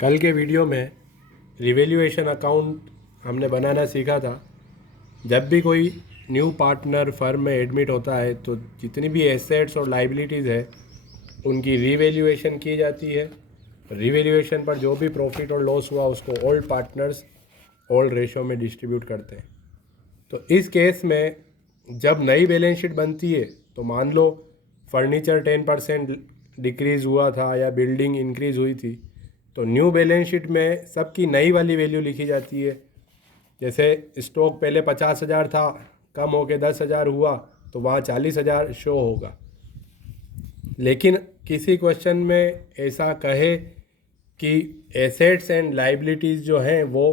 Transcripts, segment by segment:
कल के वीडियो में रिवैल्यूएशन अकाउंट हमने बनाना सीखा था। जब भी कोई न्यू पार्टनर फर्म में एडमिट होता है तो जितनी भी एसेट्स और लाइबिलिटीज़ है उनकी रिवैल्यूएशन की जाती है। रिवैल्यूएशन पर जो भी प्रॉफिट और लॉस हुआ उसको ओल्ड पार्टनर्स ओल्ड रेशो में डिस्ट्रीब्यूट करते हैं। तो इस केस में जब नई बैलेंस शीट बनती है तो मान लो फर्नीचर 10% डिक्रीज़ हुआ था या बिल्डिंग इंक्रीज़ हुई थी, तो न्यू बैलेंस शीट में सबकी नई वाली वैल्यू लिखी जाती है। जैसे स्टॉक पहले 50,000 था, कम होके 10,000 हुआ तो वहाँ 40,000 शो होगा। लेकिन किसी क्वेश्चन में ऐसा कहे कि एसेट्स एंड लाइबिलिटीज़ जो हैं वो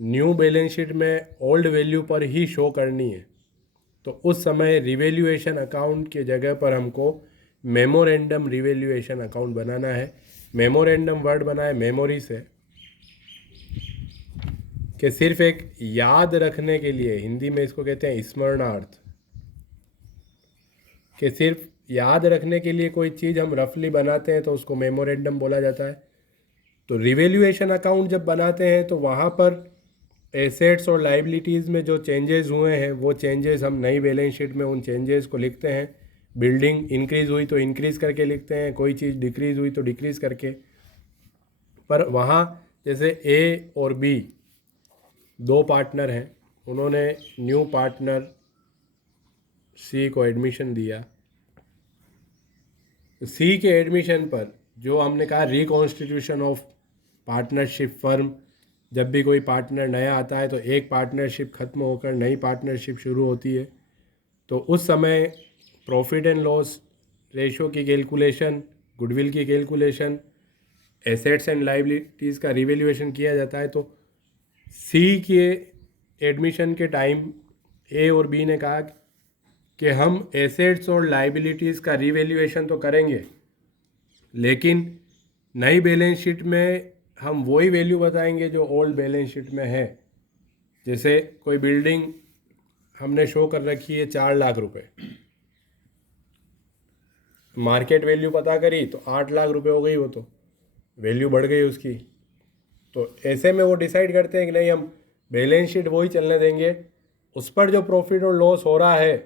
न्यू बैलेंस शीट में ओल्ड वैल्यू पर ही शो करनी है, तो उस समय रिवैल्यूएशन अकाउंट के जगह पर हमको मेमोरेंडम रिवैल्यूएशन अकाउंट बनाना है। मेमोरेंडम वर्ड बना है मेमोरी से, कि सिर्फ एक याद रखने के लिए, हिंदी में इसको कहते हैं स्मरणार्थ, कि सिर्फ याद रखने के लिए कोई चीज़ हम रफली बनाते हैं तो उसको मेमोरेंडम बोला जाता है। तो रिवैल्यूएशन अकाउंट जब बनाते हैं तो वहाँ पर एसेट्स और लाइबिलिटीज़ में जो चेंजेस हुए हैं वो चेंजेस हम नई बैलेंस शीट में उन चेंजेस को लिखते हैं। बिल्डिंग इंक्रीज़ हुई तो इंक्रीज़ करके लिखते हैं, कोई चीज़ डिक्रीज़ हुई तो डिक्रीज़ करके। पर वहाँ जैसे ए और बी दो पार्टनर हैं, उन्होंने न्यू पार्टनर सी को एडमिशन दिया। सी के एडमिशन पर जो हमने कहा रिकॉन्स्टिट्यूशन ऑफ पार्टनरशिप फर्म, जब भी कोई पार्टनर नया आता है तो एक पार्टनरशिप ख़त्म होकर नई पार्टनरशिप शुरू होती है। तो उस समय प्रॉफिट एंड लॉस रेशो की कैलकुलेशन, गुडविल की कैलकुलेशन, एसेट्स एंड लाइबिलिटीज़ का रिवैल्यूएशन किया जाता है। तो सी के एडमिशन के टाइम ए और बी ने कहा कि हम एसेट्स और लाइबिलिटीज़ का रिवैल्यूएशन तो करेंगे, लेकिन नई बैलेंस शीट में हम वही वैल्यू बताएंगे जो ओल्ड बैलेंस शीट में है। जैसे कोई बिल्डिंग हमने शो कर रखी है 4 लाख रुपए, मार्केट वैल्यू पता करी तो 8 लाख रुपए हो गई, वो तो वैल्यू बढ़ गई उसकी। तो ऐसे में वो डिसाइड करते हैं कि नहीं, हम बैलेंस शीट वही चलने देंगे, उस पर जो प्रॉफिट और लॉस हो रहा है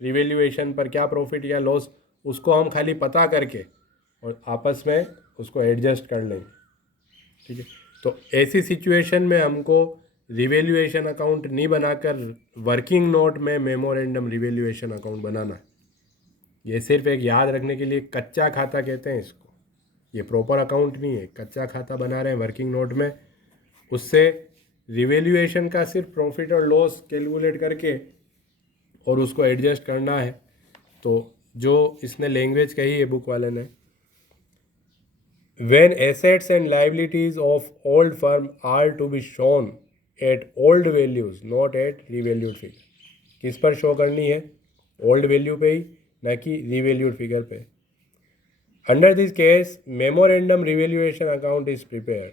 रिवैल्यूएशन पर, क्या प्रॉफिट या लॉस, उसको हम खाली पता करके और आपस में उसको एडजस्ट कर लेंगे। ठीक है। तो ऐसी सिचुएशन में हमको रिवैल्यूएशन अकाउंट नहीं बनाकर वर्किंग नोट में मेमोरेंडम रिवैल्यूएशन अकाउंट बनाना है। ये सिर्फ एक याद रखने के लिए कच्चा खाता कहते हैं इसको, ये प्रॉपर अकाउंट नहीं है, कच्चा खाता बना रहे हैं वर्किंग नोट में। उससे रिवैल्यूएशन का सिर्फ प्रॉफिट और लॉस कैलकुलेट करके और उसको एडजस्ट करना है। तो जो इसने लैंग्वेज कही है बुक वाले ने, when assets and liabilities of old firm are to be shown at old values not at revalued figure, किस पर शो करनी है? ओल्ड वैल्यू पे ही, ना कि रिवैल्यूड फिगर पे। Under this case memorandum revaluation account is prepared.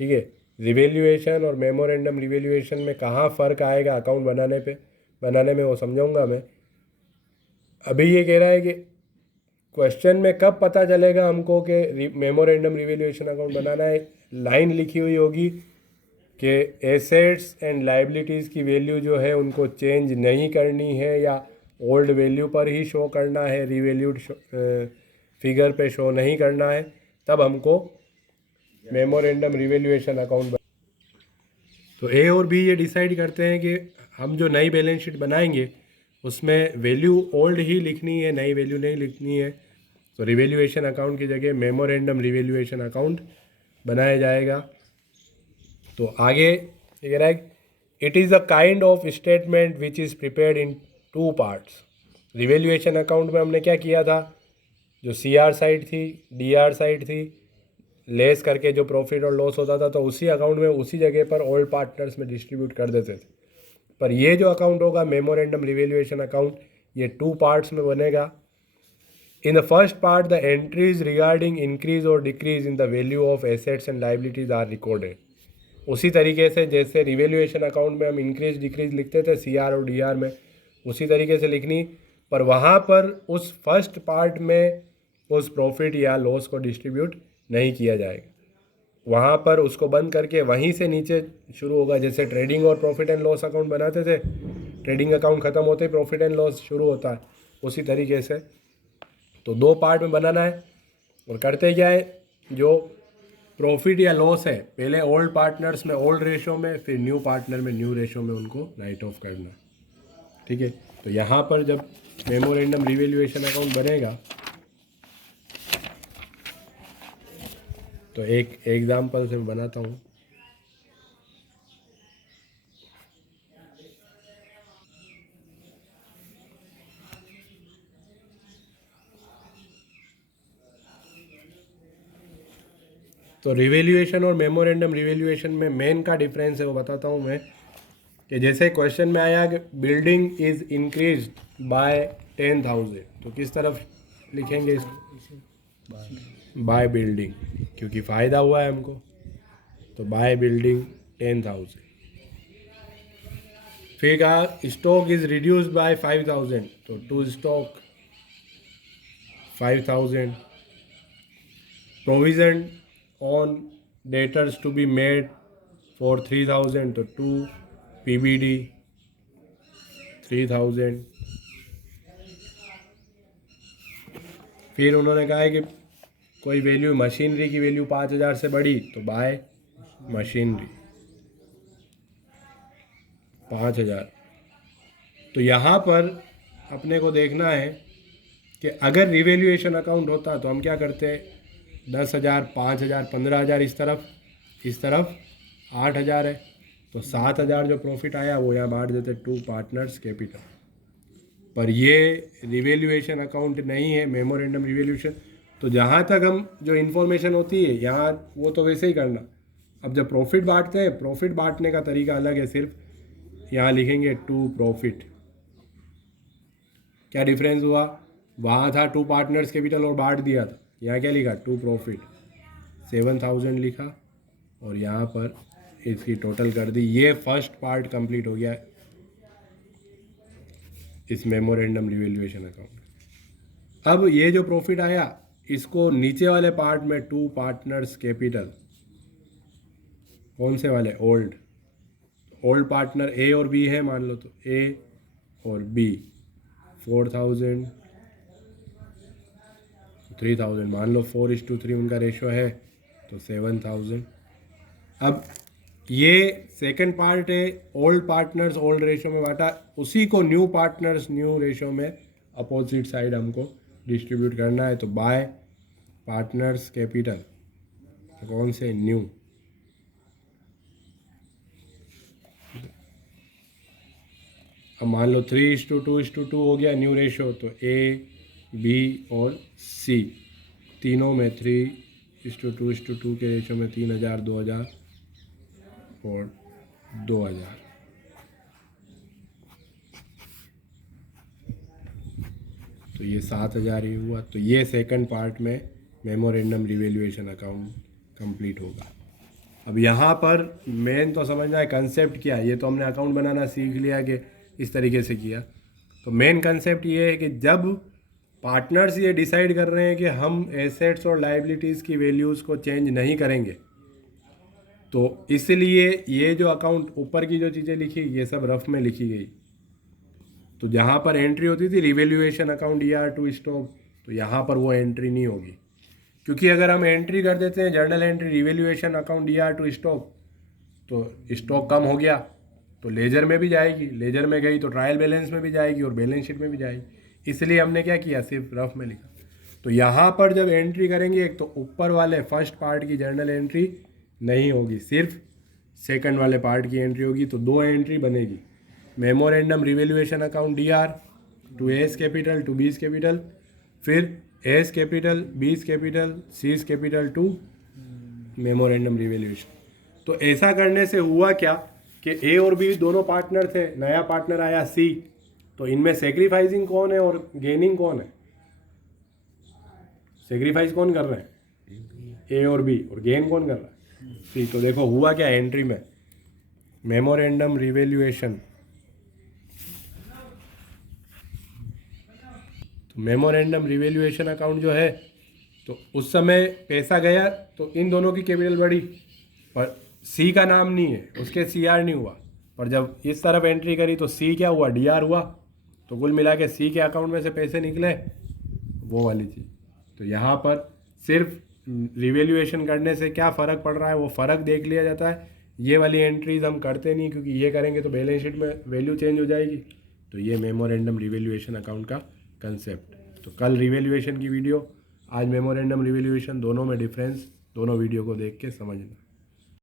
ठीक है। रिवैल्यूएशन और मेमोरेंडम रिवैल्यूएशन में कहाँ फ़र्क आएगा अकाउंट बनाने में वो समझाऊंगा मैं। अभी ये कह रहा है कि क्वेश्चन में कब पता चलेगा हमको कि मेमोरेंडम रिवैल्यूएशन अकाउंट बनाना है। लाइन लिखी हुई होगी कि एसेट्स एंड लाइबिलिटीज़ की वैल्यू जो है उनको चेंज नहीं करनी है या ओल्ड वैल्यू पर ही शो करना है, रिवैल्यूड फिगर पे शो नहीं करना है, तब हमको मेमोरेंडम रिवैल्यूएशन अकाउंट। तो ए और बी ये डिसाइड करते हैं कि हम जो नई बैलेंस शीट बनाएंगे उसमें वैल्यू ओल्ड ही लिखनी है, नई वैल्यू नहीं लिखनी है। तो रिवैल्यूएशन अकाउंट की जगह मेमोरेंडम रिवैल्यूएशन अकाउंट बनाया जाएगा। तो आगे ये कह रहा है, it is a kind of statement which is prepared in 2 parts. Revaluation account में हमने क्या किया था, जो CR साइड थी, DR साइड थी, लेस करके जो प्रॉफिट और लॉस होता था तो उसी अकाउंट में उसी जगह पर ओल्ड पार्टनर्स में डिस्ट्रीब्यूट कर देते थे। पर ये जो अकाउंट होगा मेमोरेंडम रिवैल्यूएशन अकाउंट, ये 2 पार्ट्स में बनेगा। In the first part the entries regarding increase और decrease in the value of assets and liabilities are recorded. उसी तरीके से जैसे रिवैल्यूएशन अकाउंट में हम इंक्रीज डिक्रीज लिखते थे CR और DR में, उसी तरीके से लिखनी। पर वहाँ पर उस फर्स्ट पार्ट में उस प्रॉफिट या लॉस को डिस्ट्रीब्यूट नहीं किया जाएगा। वहाँ पर उसको बंद करके वहीं से नीचे शुरू होगा। जैसे ट्रेडिंग और प्रॉफिट एंड लॉस अकाउंट बनाते थे, ट्रेडिंग अकाउंट ख़त्म होते ही प्रॉफिट एंड लॉस शुरू होता है, उसी तरीके से तो 2 पार्ट में बनाना है। और करते क्या है, जो प्रॉफिट या लॉस है पहले ओल्ड पार्टनर्स में ओल्ड रेशो में, फिर न्यू पार्टनर में न्यू रेशो में उनको राइट ऑफ करना है। ठीक है, तो यहाँ पर जब मेमोरेंडम रिवैल्यूएशन अकाउंट बनेगा तो एक एग्जाम्पल से मैं बनाता हूँ। तो रिवैल्यूएशन और मेमोरेंडम रिवैल्यूएशन में मेन का डिफरेंस है वो बताता हूँ मैं, कि जैसे क्वेश्चन में आया कि बिल्डिंग इज़ इंक्रीज बाय 10,000, तो किस तरफ लिखेंगे इसको, बाय बिल्डिंग, क्योंकि फ़ायदा हुआ है हमको, तो बाय बिल्डिंग 10,000। फिर कहा स्टॉक इज़ रिड्यूस्ड बाय 5,000, तो to stock 5,000। Provision on debtors to be made for 3,000, तो टू पीबीडी 3,000। फिर उन्होंने कहा है कि कोई वैल्यू मशीनरी की वैल्यू 5,000 से बढ़ी, तो बाय मशीनरी 5,000। तो यहाँ पर अपने को देखना है कि अगर रिवैल्यूएशन अकाउंट होता तो हम क्या करते, 10,000, 5,000, 15,000 इस तरफ 8,000 है, तो 7,000 जो प्रॉफिट आया वो यहाँ बांट देते टू पार्टनर्स कैपिटल। पर ये रिवैल्यूएशन अकाउंट नहीं है, मेमोरेंडम रिवैल्यूएशन। तो जहाँ तक हम जो इन्फॉर्मेशन होती है यहाँ वो तो वैसे ही करना। अब जब प्रॉफिट बांटते हैं, प्रॉफिट बांटने का तरीका अलग है, सिर्फ यहाँ लिखेंगे टू प्रॉफिट। क्या डिफरेंस हुआ, वहाँ था टू पार्टनर्स कैपिटल और बांट दिया था, यहाँ क्या लिखा टू प्रॉफिट 7,000 लिखा, और यहाँ पर इसकी टोटल कर दी। ये फर्स्ट पार्ट कंप्लीट हो गया इस मेमोरेंडम रिवैल्यूएशन अकाउंट। अब ये जो प्रॉफिट आया इसको नीचे वाले पार्ट में टू पार्टनर्स कैपिटल, कौन से वाले, ओल्ड पार्टनर ए और बी है मान लो, तो ए और बी 4,000 3,000 मान लो, 4:3 उनका रेशो है, तो 7,000। अब ये सेकंड पार्ट है, ओल्ड पार्टनर्स ओल्ड रेशो में बांटा, उसी को न्यू पार्टनर्स न्यू रेशो में अपोजिट साइड हमको डिस्ट्रीब्यूट करना है। तो बाय पार्टनर्स कैपिटल, कौन से, न्यू। अब मान लो 3:2:2 हो गया न्यू रेशो, तो ए बी और सी तीनों में 3:2:2 के रेशो में 3,000 2,000 और 2,000। तो ये 7,000 ही हुआ। तो ये सेकंड पार्ट में मेमोरेंडम रिवैल्यूएशन अकाउंट कंप्लीट होगा। अब यहाँ पर मेन तो समझना है कंसेप्ट क्या है। ये तो हमने अकाउंट बनाना सीख लिया कि इस तरीके से किया। तो मेन कंसेप्ट ये है कि जब पार्टनर्स ये डिसाइड कर रहे हैं कि हम एसेट्स और लाइबिलिटीज़ की वैल्यूज़ को चेंज नहीं करेंगे, तो इसलिए ये जो अकाउंट ऊपर की जो चीज़ें लिखी ये सब रफ में लिखी गई। तो जहाँ पर एंट्री होती थी revaluation account ER to stock, तो यहाँ पर वो एंट्री नहीं होगी, क्योंकि अगर हम एंट्री कर देते हैं journal entry revaluation account ER to stock, तो स्टॉक कम हो गया तो लेजर में भी जाएगी, लेजर में गई तो ट्रायल बैलेंस में भी जाएगी और बैलेंस शीट में भी जाएगी। इसलिए हमने क्या किया, सिर्फ रफ में लिखा। तो यहाँ पर जब एंट्री करेंगे, एक तो ऊपर वाले फर्स्ट पार्ट की जर्नल एंट्री नहीं होगी, सिर्फ सेकंड वाले पार्ट की एंट्री होगी। तो दो एंट्री बनेगी, memorandum revaluation account DR to A's capital to B's capital, फिर A's capital B's capital C's capital to memorandum revaluation. तो ऐसा करने से हुआ क्या कि ए और बी दोनों पार्टनर थे, नया पार्टनर आया सी, तो इनमें सेक्रीफाइसिंग कौन है और गेनिंग कौन है, सेक्रीफाइस कौन कर रहे हैं, ए और बी, और गेन कौन कर रहा है, सी। तो देखो हुआ क्या एंट्री में, मेमोरेंडम रिवैल्यूएशन, तो मेमोरेंडम रिवैल्यूएशन अकाउंट जो है तो उस समय पैसा गया तो इन दोनों की कैपिटल बढ़ी, पर सी का नाम नहीं है, उसके सी आर नहीं हुआ। पर जब इस तरफ एंट्री करी तो सी क्या हुआ, डी आर हुआ। तो कुल मिला के सी के अकाउंट में से पैसे निकले, वो वाली चीज़। तो यहाँ पर सिर्फ रिवैल्यूएशन करने से क्या फ़र्क पड़ रहा है वो फ़र्क देख लिया जाता है। ये वाली एंट्रीज हम करते नहीं, क्योंकि ये करेंगे तो बैलेंस शीट में वैल्यू चेंज हो जाएगी। तो ये मेमोरेंडम रिवैल्यूएशन अकाउंट का कंसेप्ट। तो कल रिवैल्यूएशन की वीडियो, आज मेमोरेंडम रिवैल्यूएशन, दोनों में डिफरेंस दोनों वीडियो को देख के समझना।